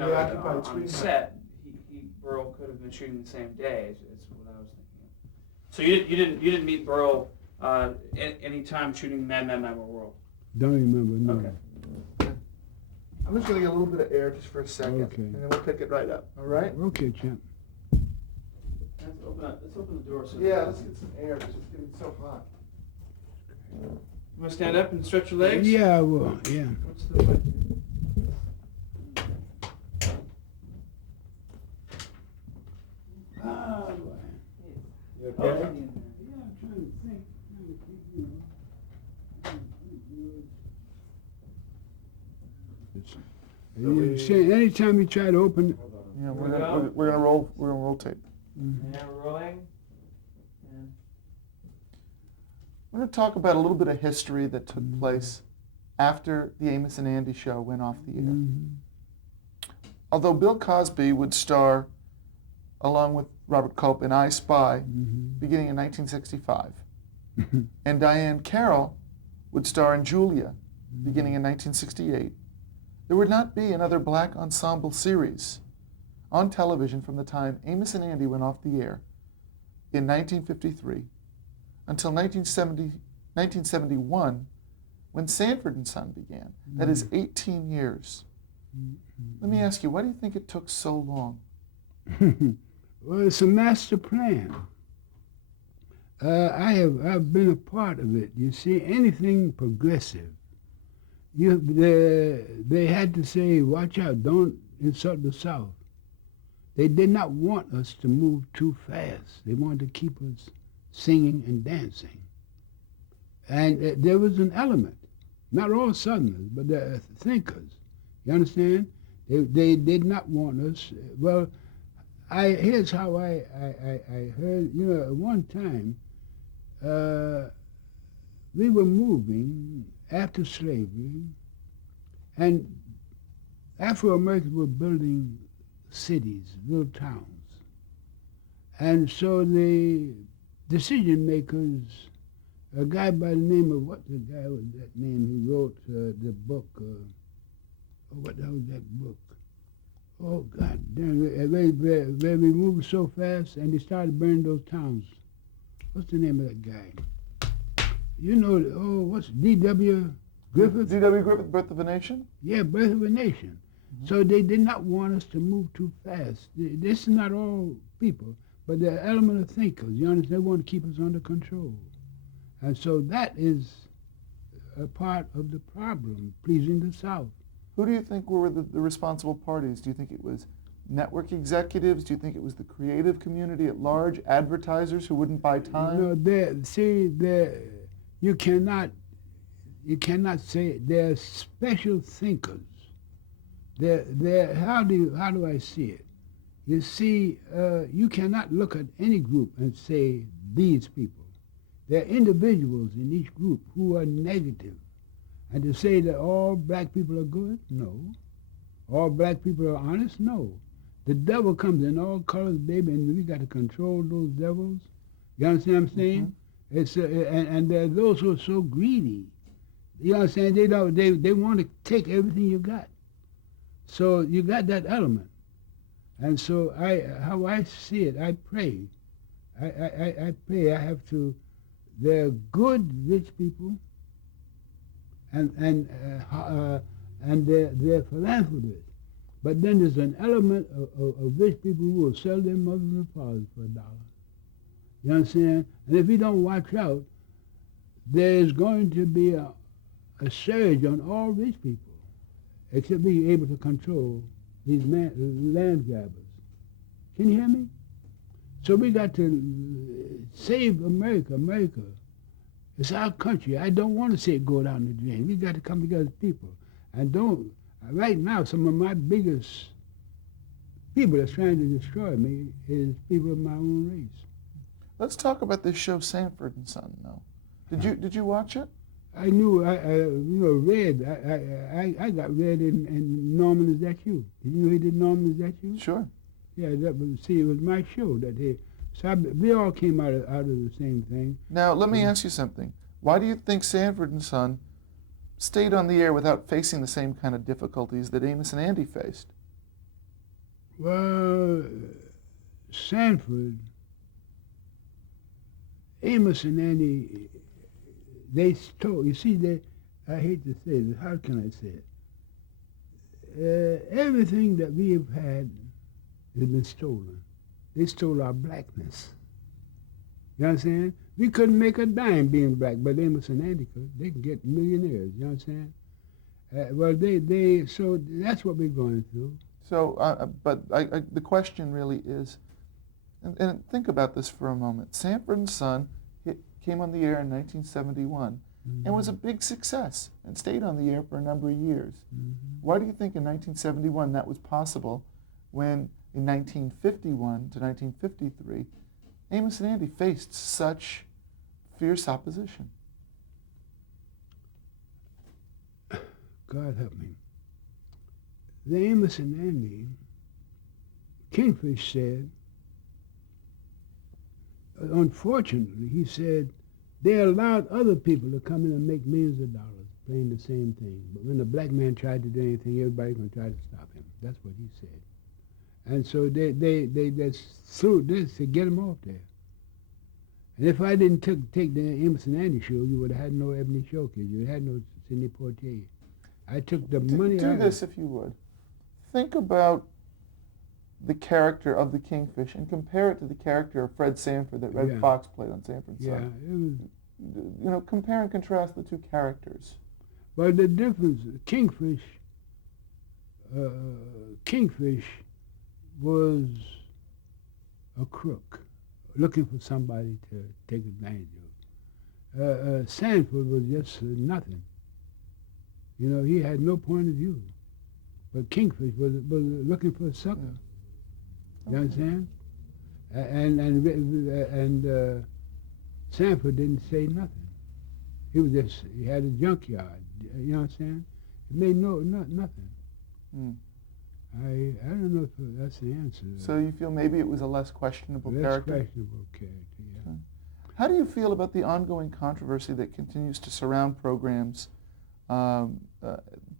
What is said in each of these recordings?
on the set, Burl could have been shooting the same day. Is what I was thinking of. So you didn't meet Burl any time shooting Mad World. Don't remember. No. Okay. I'm just gonna get a little bit of air just for a second, Okay. and then we'll pick it right up. All right? Okay, champ. Let's open the door. So Yeah, let's get some air because it's getting so hot. You want to stand up and stretch your legs? Yeah, I will. Yeah. What's the mic? Ah, boy. You Okay. Yeah, I'm trying to think. Trying to keep, you know. You see, anytime you try to open. Yeah, Here we go. we're gonna roll. We're gonna rotate. Mhm. Yeah, we're rolling. And We're gonna talk about a little bit of history that took place after the Amos and Andy show went off the air. Mhm. Although Bill Cosby would star along with Robert Culp in I Spy Mhm. beginning in 1965, and Diane Carroll would star in Julia beginning in 1968, there would not be another black ensemble series on television from the time Amos and Andy went off the air in 1953 until 1971 when Sanford and Son began. That is 18 years. Let me ask you, why do you think it took so long? Well, it's a master plan. I've been a part of it. You see, anything progressive, they had to say, watch out, don't insult the South. They did not want us to move too fast. They wanted to keep us singing and dancing. And there was an element, not all Southerners, but the thinkers. You understand? They did not want us. Well, here's how I heard, you know, at one time, we were moving after slavery, and Afro-Americans were building cities, little towns. And so the decision makers, a guy by the name of, what's the guy with that name, he wrote the book, what the hell was that book? Oh, God damn it. They moved so fast and they started burning those towns. What's the name of that guy? You know, what's D.W. Griffith? D.W. Griffith, Birth of a Nation? Yeah, Birth of a Nation. Mm-hmm. So they did not want us to move too fast. This is not all people, but the element of thinkers. You understand? They want to keep us under control. And so that is a part of the problem, pleasing the South. Who do you think were the responsible parties? Do you think it was network executives? Do you think it was the creative community at large, advertisers who wouldn't buy time? You cannot say they're special thinkers. How do I see it? You see, you cannot look at any group and say these people. There are individuals in each group who are negative. And to say that all black people are good? No. All black people are honest? No. The devil comes in all colors, baby, and we got to control those devils. You understand what I'm saying? Mm-hmm. And there are those who are so greedy. You understand? They want to take everything you got. So you got that element. And so how I see it, I pray. I pray. I have to. They're good rich people. And they're philanthropists. But then there's an element of rich people who will sell their mothers and fathers for $1. You understand? And if we don't watch out, there's going to be a surge on all rich people, except being able to control these land grabbers. Can you hear me? So we got to save America. America. It's our country. I don't want to see it go down the drain. We got to come together as people. And right now, some of my biggest people that's trying to destroy me is people of my own race. Let's talk about this show, Sanford and Son, though. Did you watch it? I knew, Red, I got Red in Norman, Is That You? Did you know he did Norman, Is That You? Sure. Yeah, it was my show that we all came out of the same thing. Now, let me ask you something. Why do you think Sanford and Son stayed on the air without facing the same kind of difficulties that Amos and Andy faced? Well, Sanford, Amos and Andy, they stole. You see, I hate to say this. How can I say it? Everything that we have had has been stolen. They stole our blackness. You understand? We couldn't make a dime being black, but Amos and Andy could. They can get millionaires. You understand? So that's what we're going through. So, the question really is, and think about this for a moment. Sanford and Son came on the air in 1971 and was a big success and stayed on the air for a number of years. Why do you think in 1971 that was possible when in 1951 to 1953 Amos and Andy faced such fierce opposition? God help me. The Amos and Andy, Kingfish said, unfortunately, he said, they allowed other people to come in and make millions of dollars playing the same thing. But when the black man tried to do anything, everybody's going to try to stop him. That's what he said. And so they just threw this to get him off there. And if I didn't take the Amos and Andy show, you would have had no Ebony Showcase. You would have had no Sidney Poitier. I took the money out. Do this if you would. Think about the character of the Kingfish and compare it to the character of Fred Sanford that Red Fox played on Sanford and Son. You know, compare and contrast the two characters. Well, the difference, Kingfish was a crook, looking for somebody to take advantage of. Sanford was just nothing. You know, he had no point of view. But Kingfish was looking for a sucker. You understand? And Sanford didn't say nothing. He had a junkyard. You understand? He made nothing. I don't know if that's the answer. So you feel maybe it was a less questionable character? Less questionable character, yeah. Okay. How do you feel about the ongoing controversy that continues to surround programs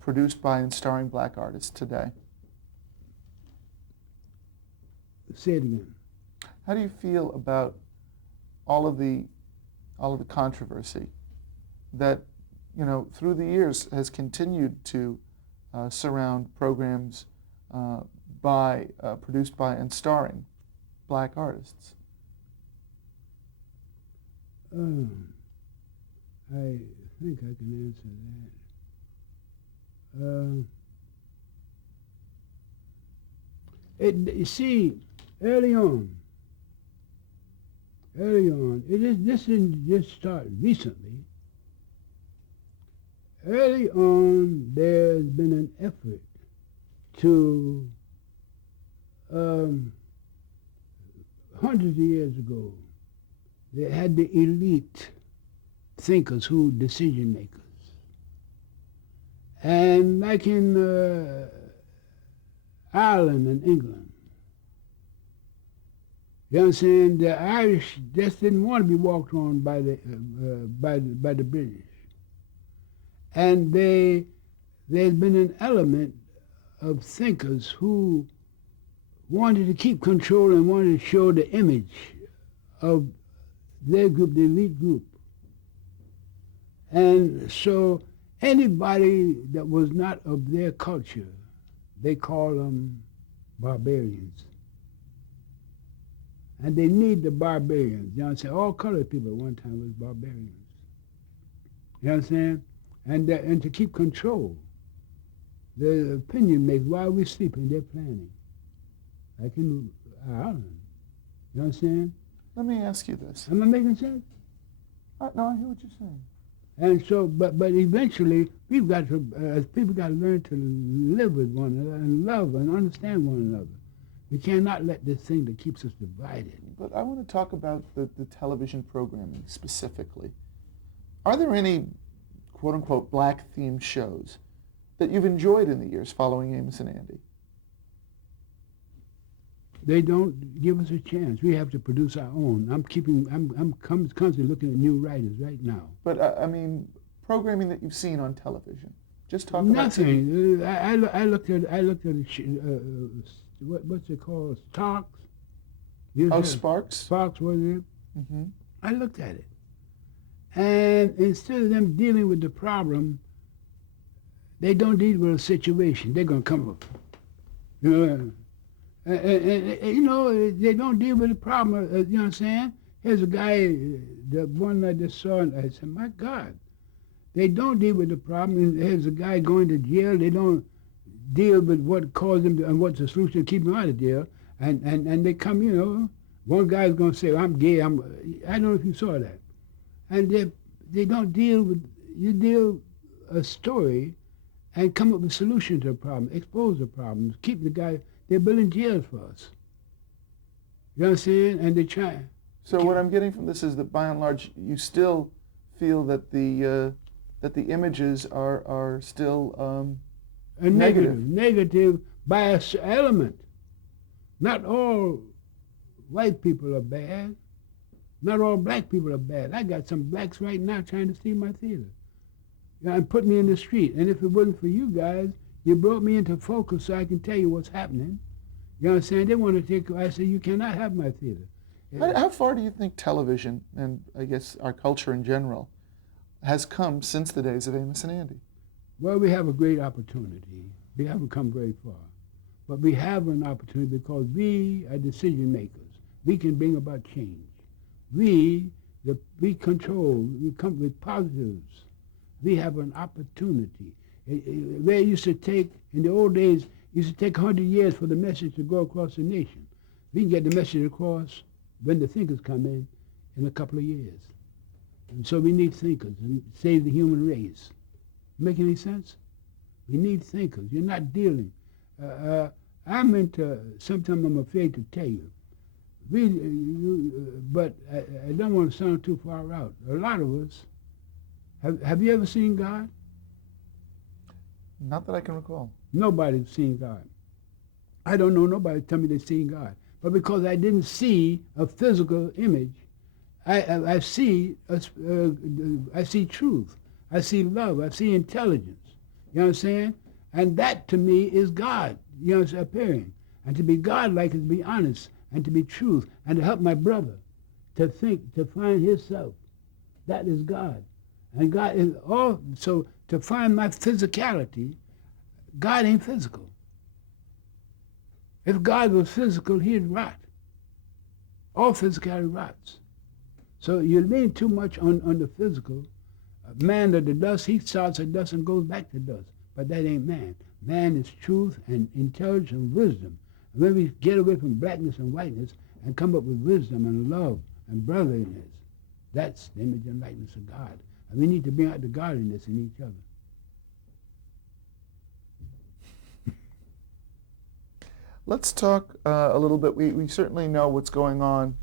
produced by and starring black artists today? Say it again. How do you feel about all of the controversy that, you know, through the years has continued to surround programs produced by and starring black artists? I think I can answer that. You see, early on, this didn't just start recently. Early on, there's been an effort to, hundreds of years ago, they had the elite thinkers who decision makers. And like in Ireland and England, you understand, the Irish just didn't want to be walked on by the British. And there's been an element of thinkers who wanted to keep control and wanted to show the image of their group, the elite group. And so anybody that was not of their culture, they call them barbarians. And they need the barbarians. You understand? All colored people at one time was barbarians. You understand? And to keep control. The opinion makers, while we're sleeping, they're planning. Like in Ireland. You understand? Let me ask you this. Am I making sense? No, I hear what you're saying. And so, but eventually, we've got to, as people got to learn to live with one another and love and understand one another. We cannot let this thing that keeps us divided. But I want to talk about the television programming specifically. Are there any quote-unquote black-themed shows that you've enjoyed in the years following Amos and Andy? They don't give us a chance. We have to produce our own. I'm constantly looking at new writers right now. But I mean, programming that you've seen on television. Just talk about nothing. I looked at what's it called? Stocks. Sparks? Sparks, was it? Mm-hmm. I looked at it. And instead of them dealing with the problem, they don't deal with a situation. They're going to come up. You know, you know, they don't deal with the problem. You know what I'm saying? Here's a guy, the one I just saw, and I said, my God, they don't deal with the problem. And here's a guy going to jail. They don't deal with what caused him to, and what's the solution to keep him out of jail. And they come, you know, one guy's going to say, I'm gay. I don't know if you saw that. And they don't deal with, you deal a story and come up with a solution to the problem, expose the problems, keep the guy, they're building jails for us. You know what I'm saying? And they try. So what I'm getting from this is that by and large, you still feel that the images are still negative. Negative bias element. Not all white people are bad. Not all black people are bad. I got some blacks right now trying to steal my theater. And put me in the street. And if it wasn't for you guys, you brought me into focus so I can tell you what's happening. You know what I'm saying? They want to take, I say, you cannot have my theater. How far do you think television, and I guess our culture in general, has come since the days of Amos and Andy? Well, we have a great opportunity. We haven't come very far. But we have an opportunity because we are decision makers. We can bring about change. We control, we come with positives. We have an opportunity. Where it used to take, in the old days, it used to take 100 years for the message to go across the nation. We can get the message across when the thinkers come in a couple of years. And so we need thinkers and save the human race. Make any sense? We need thinkers. You're not dealing. I'm into, sometimes I'm afraid to tell you. But I don't want to sound too far out. A lot of us, have you ever seen God? Not that I can recall. Nobody's seen God. I don't know nobody tell me they've seen God. But because I didn't see a physical image, I see truth. I see love. I see intelligence. You know what I'm saying? And that to me is God. You know, it's appearing. And to be God-like is to be honest and to be truth and to help my brother to think, to find himself. That is God. And God is all, so to find my physicality, God ain't physical. If God was physical, he'd rot. All physicality rots. So you lean too much on the physical. Man of the dust, he starts at dust and goes back to dust. But that ain't man. Man is truth and intelligence and wisdom. And when we get away from blackness and whiteness and come up with wisdom and love and brotherliness, that's the image and likeness of God. And we need to bring out the godliness in each other. Let's talk a little bit. We certainly know what's going on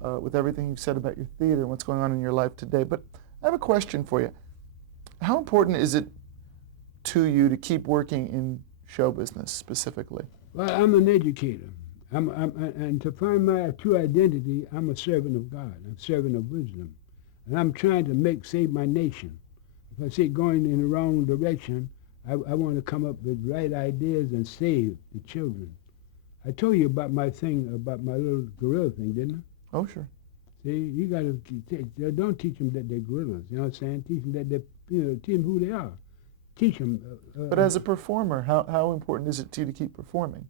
with everything you've said about your theater and what's going on in your life today. But I have a question for you. How important is it to you to keep working in show business specifically? Well, I'm an educator. And to find my true identity, I'm a servant of God. I'm a servant of wisdom. And I'm trying to save my nation. If I see it going in the wrong direction, I want to come up with right ideas and save the children. I told you about my thing, about my little gorilla thing, didn't I? Oh, sure. See, you got to, don't teach them that they're gorillas, you know what I'm saying? Teach them that teach them who they are. Teach them. But as a performer, how important is it to you to keep performing?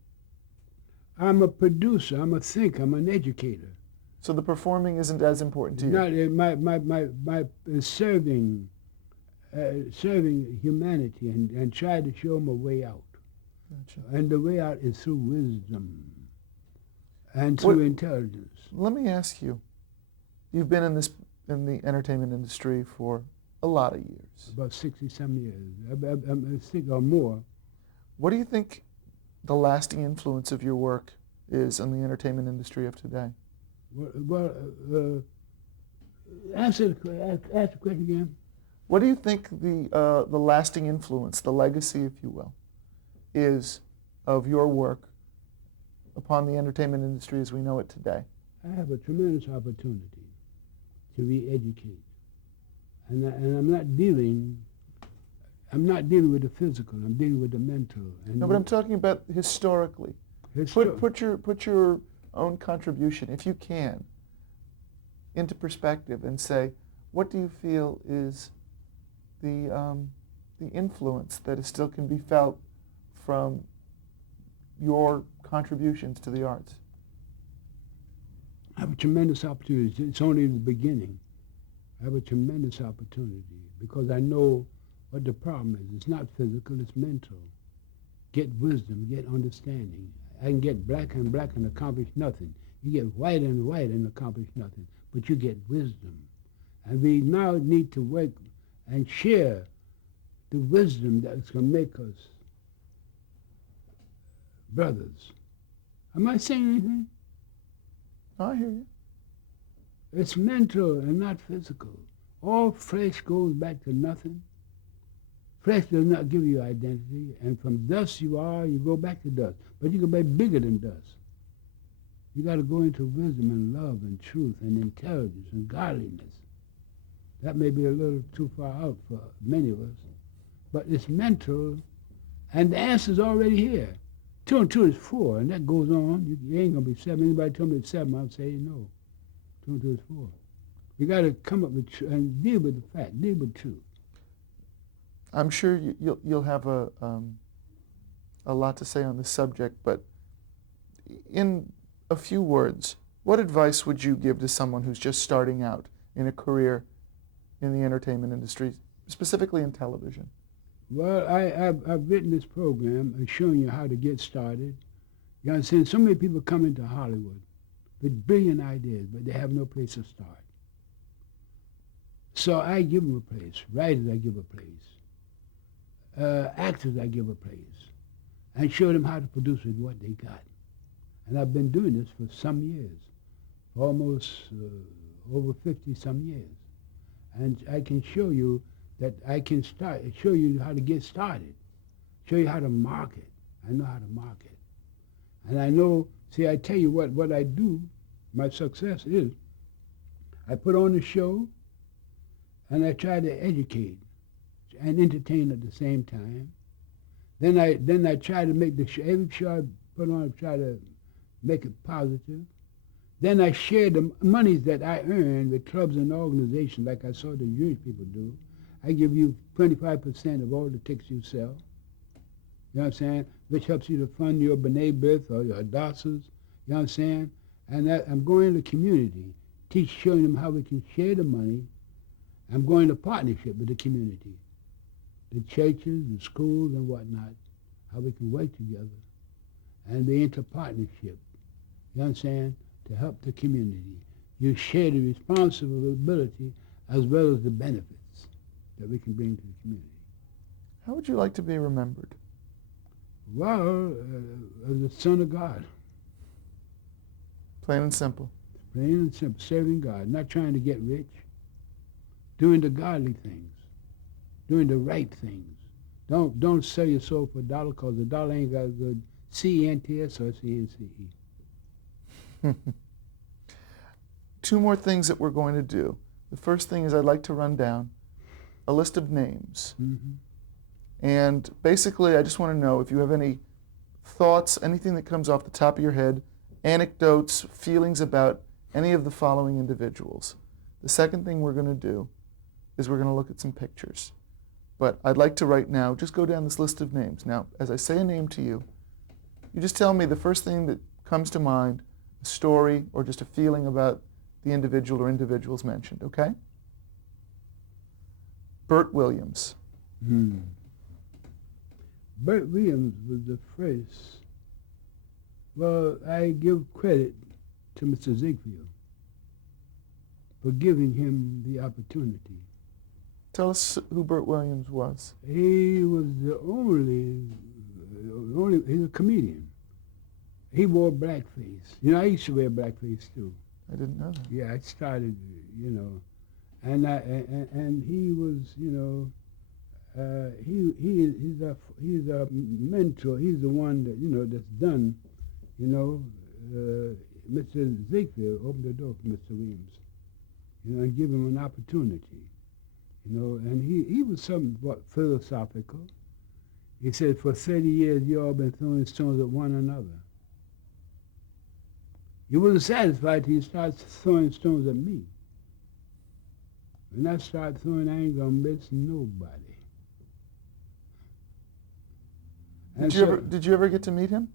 I'm a producer, I'm a thinker, I'm an educator. So the performing isn't as important to you? Not, my serving humanity and try to show them a way out. Gotcha. And the way out is through wisdom and through intelligence. Let me ask you, you've been in the entertainment industry for a lot of years. About 60-some years, I think or more. What do you think the lasting influence of your work is on the entertainment industry of today? Well, ask the question again. What do you think the lasting influence, the legacy, if you will, is of your work upon the entertainment industry as we know it today? I have a tremendous opportunity to re-educate, and I'm not dealing with the physical. I'm dealing with the mental. No, but I'm talking about historically. Put your own contribution, if you can, into perspective and say, what do you feel is the influence that still can be felt from your contributions to the arts? I have a tremendous opportunity. It's only the beginning. I have a tremendous opportunity because I know what the problem is. It's not physical, it's mental. Get wisdom, get understanding. I can get black and black and accomplish nothing. You get white and white and accomplish nothing. But you get wisdom. And we now need to work and share the wisdom that's going to make us brothers. Am I saying anything? I hear you. It's mental and not physical. All flesh goes back to nothing. Flesh does not give you identity, and from dust you are, you go back to dust. But you can be bigger than dust. You got to go into wisdom and love and truth and intelligence and godliness. That may be a little too far out for many of us, but it's mental, and the answer's already here. 2 and 2 is 4, and that goes on. You ain't going to be 7. Anybody told me it's 7, I'd say no. 2 and 2 is 4. You got to come up with and deal with the fact, deal with truth. I'm sure you'll have a lot to say on this subject, but in a few words, what advice would you give to someone who's just starting out in a career in the entertainment industry, specifically in television? Well, I've written this program and showing you how to get started. You understand? So many people come into Hollywood with brilliant ideas, but they have no place to start. So I give them a place. Writers, I give a place. Actors, I give a place. And show them how to produce with what they got. And I've been doing this for some years, almost over 50-some years. And I can show you that I can show you how to get started, show you how to market. I know how to market. And I know, see, I tell you what I do, my success is, I put on a show and I try to educate and entertain at the same time. Then I try to make the show, every show I put on, I try to make it positive. Then I share the monies that I earn with clubs and organizations like I saw the Jewish people do. I give you 25% of all the tickets you sell. You know what I'm saying? Which helps you to fund your B'nai B'rith or your Hadassahs. You know what I'm saying? And I'm going to the community, showing them how we can share the money. I'm going to partnership with the community, the churches, the schools, and whatnot, how we can work together and be into partnership. You know what I'm saying? To help the community. You share the responsibility as well as the benefits that we can bring to the community. How would you like to be remembered? Well, as the Son of God. Plain and simple. Plain and simple, serving God, not trying to get rich, doing the godly things, doing the right things. Don't sell your soul for a dollar, because the dollar ain't got a good CENTS or CNCE. 2 more things that we're going to do. The first thing is I'd like to run down a list of names. Mm-hmm. And basically, I just want to know if you have any thoughts, anything that comes off the top of your head, anecdotes, feelings about any of the following individuals. The second thing we're going to do is we're going to look at some pictures. But I'd like to right now just go down this list of names. Now, as I say a name to you, you just tell me the first thing that comes to mind, a story, or just a feeling about the individual or individuals mentioned, okay? Bert Williams. Bert Williams was the first. Well, I give credit to Mr. Ziegfeld for giving him the opportunity. Tell us who Bert Williams was. He was the only, he's a comedian. He wore blackface. You know, I used to wear blackface too. I didn't know that. Yeah, I started, you know, and he was, you know, he's a mentor. He's the one that, you know, that's done, you know, Mr. Ziegfeld opened the door for Mr. Williams, you know, and give him an opportunity, you know, and he was somewhat philosophical. He said, for 30 years, you all been throwing stones at one another. He wasn't satisfied till he started throwing stones at me. When I start throwing, I ain't gonna miss nobody. Did you ever get to meet him?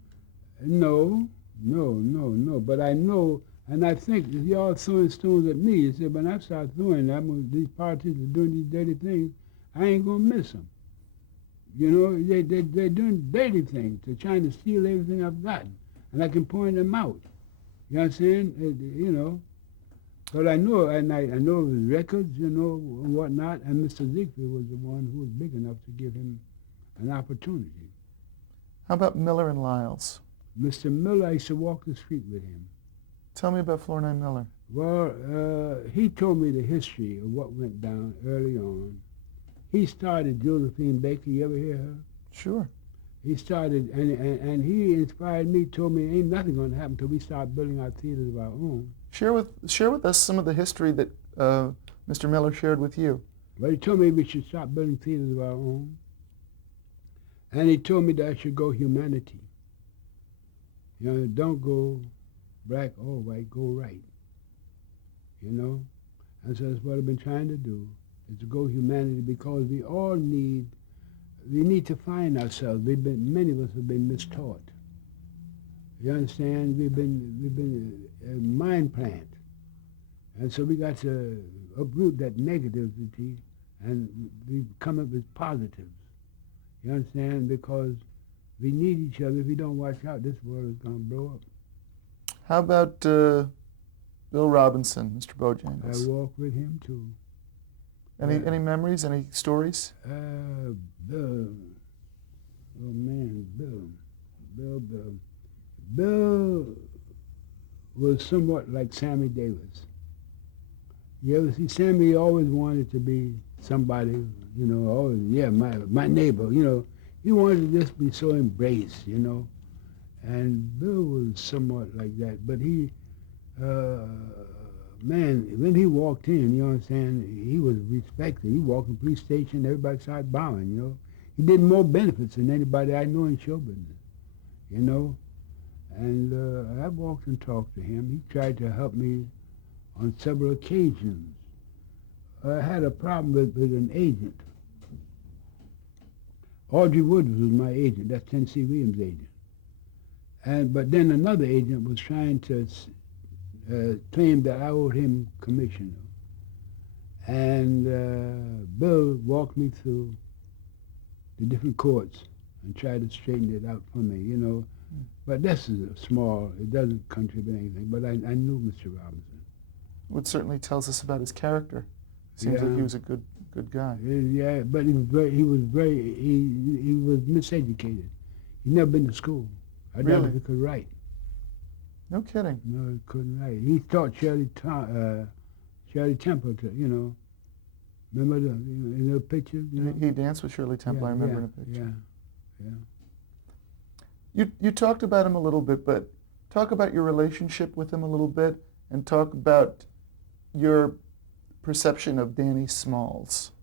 No. But I know, and I think if y'all throwing stones at me, he said, when I start throwing them, these politicians are doing these dirty things, I ain't gonna miss them. You know, they're doing dirty things. They're trying to steal everything I've got, and I can point them out. You know what I'm saying? You know. But I know, and I know his records, you know, and whatnot, and Mr. Ziegfeld was the one who was big enough to give him an opportunity. How about Miller and Lyles? Mr. Miller, I used to walk the street with him. Tell me about Flournoy Miller. Well, he told me the history of what went down early on. He started Josephine Baker. You ever hear her? Sure. He started, and he inspired me, told me ain't nothing going to happen until we start building our theaters of our own. Share with us some of the history that Mr. Miller shared with you. Well, he told me we should start building theaters of our own. And he told me that I should go humanity. You know, don't go black or white, go right. You know? And so that's what I've been trying to do, is to go humanity, because we all need to find ourselves. Many of us have been mistaught. You understand? We've been a mind plant. And so we got to uproot that negativity and we come up with positives. You understand? Because we need each other. If we don't watch out, this world is going to blow up. How about Bill Robinson, Mr. Bojangles? I walk with him too. Any memories? Any stories? Bill. Oh man, Bill. Bill was somewhat like Sammy Davis. You ever see Sammy? He always wanted to be somebody, you know. Always, yeah, my neighbor. You know, he wanted to just be so embraced, you know. And Bill was somewhat like that, but he. Man, when he walked in, you understand, he was respected. He walked in the police station, everybody started bowing, you know. He did more benefits than anybody I know in show business, you know. And I walked and talked to him. He tried to help me on several occasions. I had a problem with an agent. Audrey Woods was my agent. That's Tennessee Williams' agent. But then another agent was trying to claimed that I owed him commission. And Bill walked me through the different courts and tried to straighten it out for me, you know. But this is it doesn't contribute anything. But I knew Mr. Robinson. Which certainly tells us about his character. Seems like he was a good guy. Yeah, but he was miseducated. He never been to school. I doubt Really? if he could write. No kidding. No, he couldn't write. He taught Shirley Temple to, you know. Remember in the picture? You know? He danced with Shirley Temple. I remember in a picture. Yeah. You talked about him a little bit, but talk about your relationship with him a little bit, and talk about your perception of Danny Smalls.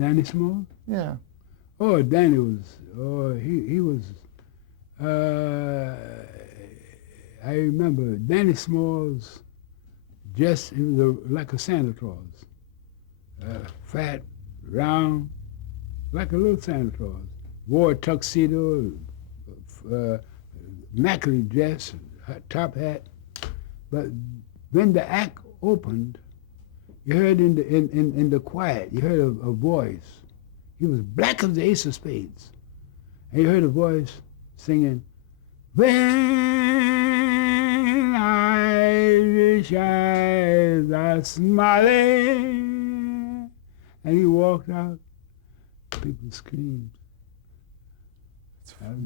Danny Smalls? Yeah. Oh, Danny was. He was. I remember Danny Smalls. He was like a Santa Claus, fat, round, like a little Santa Claus. Wore a tuxedo, immaculate dress, top hat. But when the act opened, you heard in the quiet, you heard a voice. He was black as the ace of spades. And you heard a voice singing, "When Irish eyes are smiling," and he walked out. People screamed.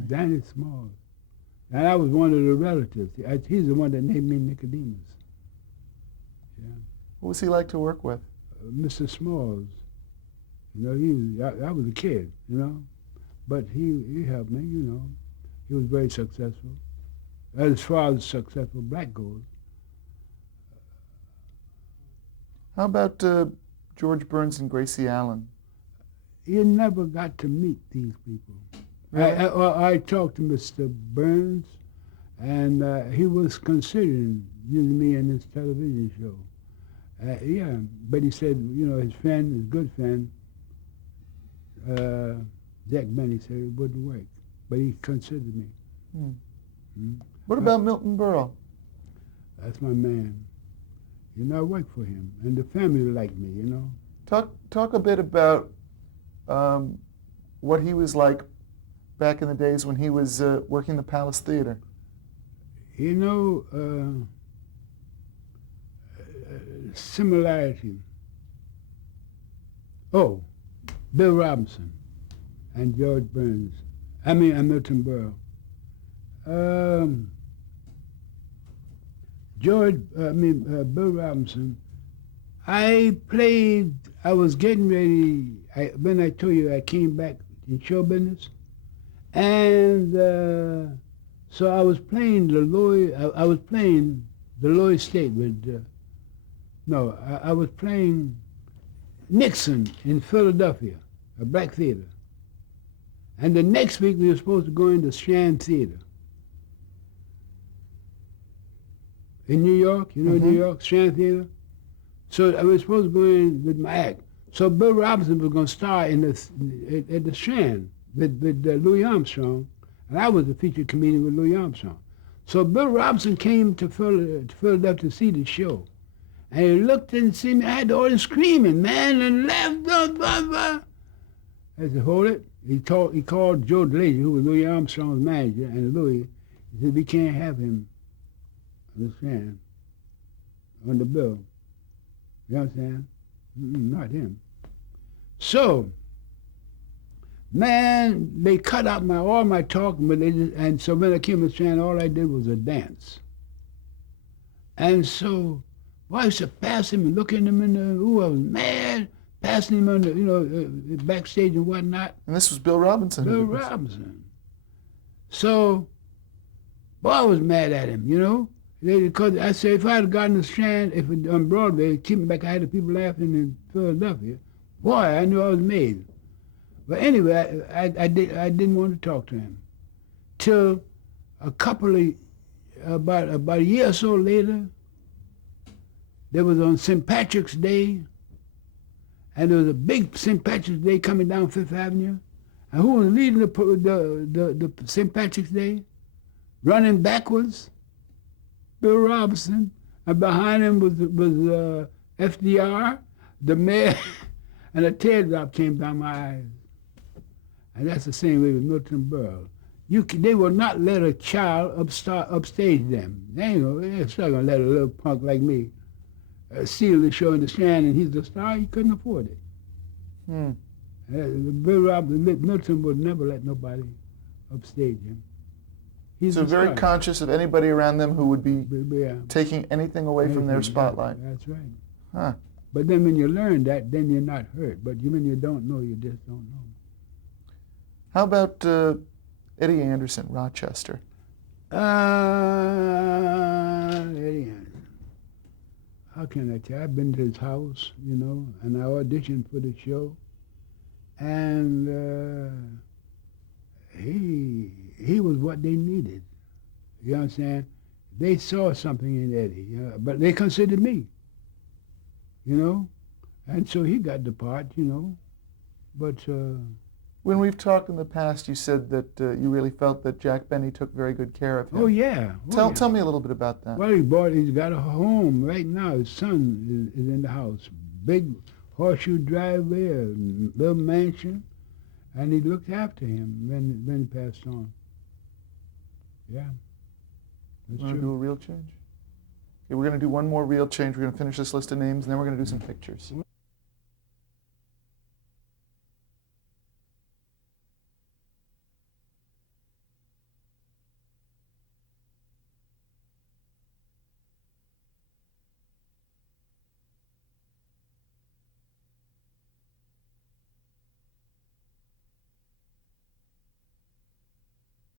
Danny Smalls. And I was one of the relatives. He's the one that named me Nicodemus. Yeah. What was he like to work with? Mr. Smalls. You know, I was a kid, you know, but he helped me, you know. He was very successful, as far as successful black goes. How about George Burns and Gracie Allen? You never got to meet these people. I talked to Mr. Burns, and he was considering using me in this television show. Yeah, but he said, you know, his friend, his good friend, Jack Benny, said it wouldn't work, but he considered me. What about Milton Berle? That's my man. You know, I work for him, and the family liked me, you know. Talk a bit about what he was like back in the days when he was working the Palace Theater. You know, similarity. Oh, Bill Robinson and George Burns. And Milton Berle. Bill Robinson. I was getting ready, when I told you I came back in show business, and so I was playing I was playing the Lloyd State with, I was playing Nixon in Philadelphia, a black theater. And the next week we were supposed to go into Strand Theater. In New York, you know, New York, Strand Theater. So I was supposed to go in with my act. So Bill Robinson was going to star at the Strand with Louis Armstrong, and I was the featured comedian with Louis Armstrong. So Bill Robinson came to Philadelphia to see the show, and he looked and see me. I had the audience screaming, man, and laughed, blah, blah, blah. I said, hold it. He called Joe DeLazy, who was Louis Armstrong's manager, and Louis. He said, we can't have him on the Strand, on the bill. You understand? Not him. So, man, they cut out all my talking, and so when I came to the Strand, all I did was a dance. And so, I used to pass him and look at him I was mad, passing him on the, backstage and whatnot. And this was Bill Robinson. Bill Robinson. So, I was mad at him, you know. Because I said, if I had gotten the Strand, on Broadway, keep me back, I had the people laughing in Philadelphia. Boy, I knew I was made. But anyway, I didn't want to talk to him. Till about a year or so later, there was on St. Patrick's Day, and there was a big St. Patrick's Day coming down Fifth Avenue. And who was leading the St. Patrick's Day? Running backwards? Bill Robinson, and behind him was FDR, the mayor, and a teardrop came down my eyes. And that's the same way with Milton Berle. They will not let a child upstage them. They're not gonna let a little punk like me steal the show in the Strand and he's the star. He couldn't afford it. Bill Robinson, Milton would never let nobody upstage him. So very conscious of anybody around them who would be taking anything away from their spotlight. That's right. Huh. But then when you learn that, then you're not hurt. But when you don't know, you just don't know. How about Eddie Anderson, Rochester? Eddie Anderson. How can I tell you? I've been to his house, you know, and I auditioned for the show. And he was what they needed. You understand? They saw something in Eddie, you know, but they considered me, you know? And so he got the part, you know. But when we've talked in the past, you said that you really felt that Jack Benny took very good care of him. Oh, yeah. Tell me a little bit about that. Well, he's got a home right now. His son is in the house. Big horseshoe driveway, a little mansion. And he looked after him when he passed on. Yeah, that's true. Want to do a real change? Okay, we're going to do one more real change. We're going to finish this list of names, and then we're going to do some pictures.